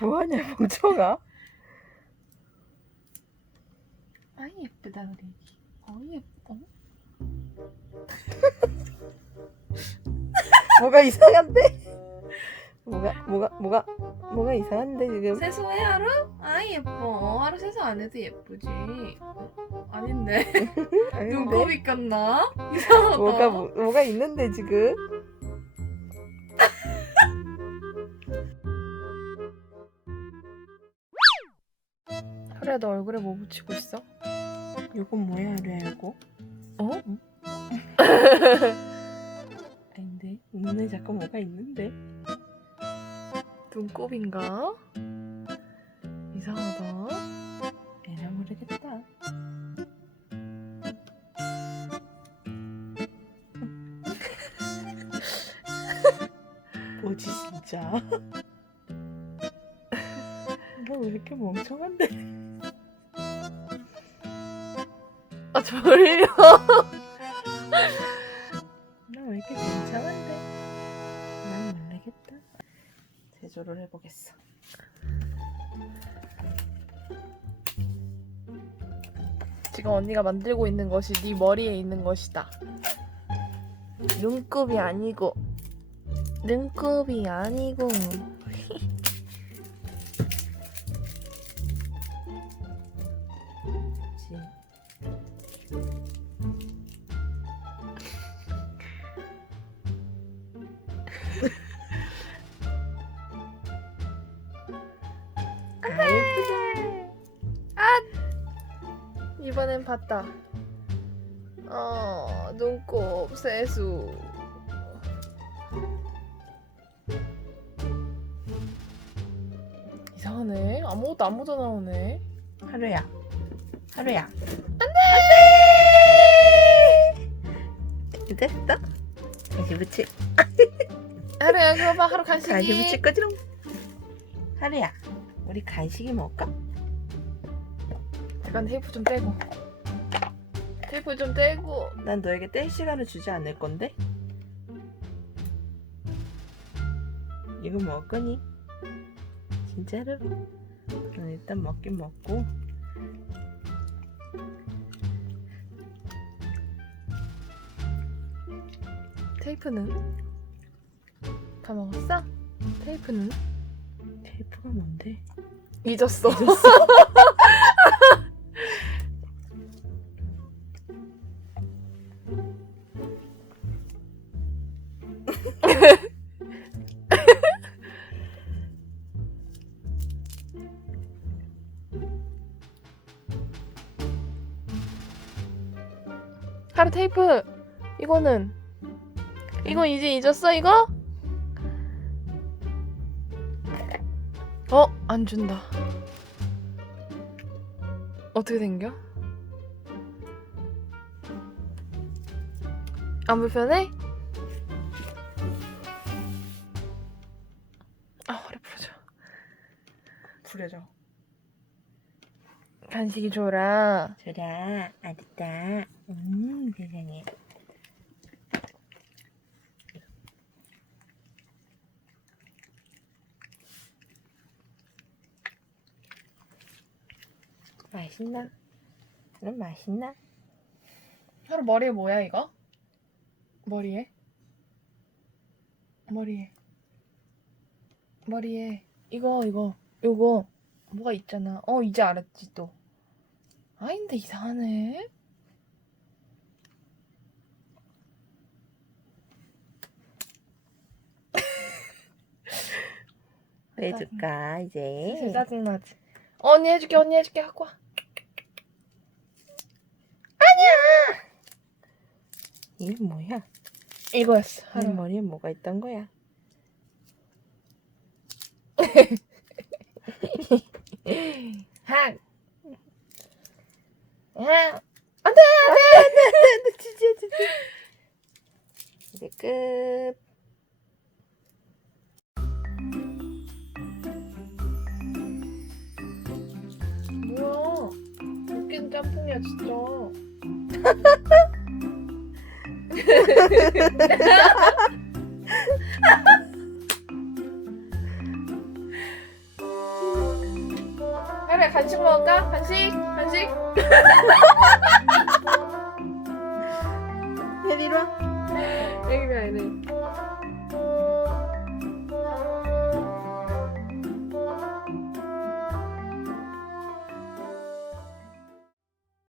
뭐하냐 멍청아 아이 예쁘다 우리 애기. 어이 예쁘다. 뭐가 이상한데 뭐가 뭐가 뭐가 뭐가 이상한데 지금 세수해 하루? 아이 예뻐. 하루 세수 안 해도 예쁘지. 어? 아닌데. 아닌데? 눈곱이 꼈나? 이상하다. 뭐가 뭐, 뭐가 있는데 지금 하루야 너 얼굴에 뭐 붙이고 있어? 이건 뭐야 하루야 이거 어? 아닌데 눈에 자꾸 뭐가 있는데 눈곱인가? 이상하다. 에라 모르겠다 뭐지 진짜 너 왜 이렇게 멍청한데 아 졸려. 나 왜 이렇게 괜찮은데 난 모르겠다 제조를 해보겠어 지금 언니가 만들고 있는 것이 네 머리에 있는 것이다. 눈곱이 아니고 눈곱이 아니고 이번엔 봤다. 어 눈곱 세수. 이상하네. 아무것도 안 묻어 나오네. 하루야 하루야 안 돼 됐다 다시 붙일 하루야 그거 봐 하루 간식이. 다시 붙일 거지롱 하루야 우리 간식이 먹을까? 잠깐 테이프 좀 떼고. 테이프 좀 떼고. 난 너에게 뗄 시간을 주지 않을 건데 이거 먹을 거니? 진짜로? 그럼 일단 먹긴 먹고 테이프는 다 먹었어? 테이프는 테이프가 뭔데? 잊었어. 하루 테이프 이거는 이거 이제 잊었어 이거? 어? 안 준다. 어떻게 된겨? 안 불편해? 아 허리 부러져. 부려져 간식이 줘라. 줘라 아득다 음 세상에 맛있나? 그럼 맛있나? 하루 머리에 뭐야 이거? 머리에? 머리에. 머리에. 이거 이거. 요거. 뭐가 있잖아. 어 이제 알았지 또. 아닌데 이상하네. 왜 줄까 슬슬 이제? 짜증나지. 어, 언니 해줄게 언니 해줄게. 갖고 와. 이게 뭐야? 이거였어 내 하루 머리에 뭐가 있던 거야? 한. 한. 진짜 진짜 이제 끝 완전 짬뽕이야 진짜. 그래 간식 먹을까? 간식 간식. 혜리 이리 와. 애기가 아니네.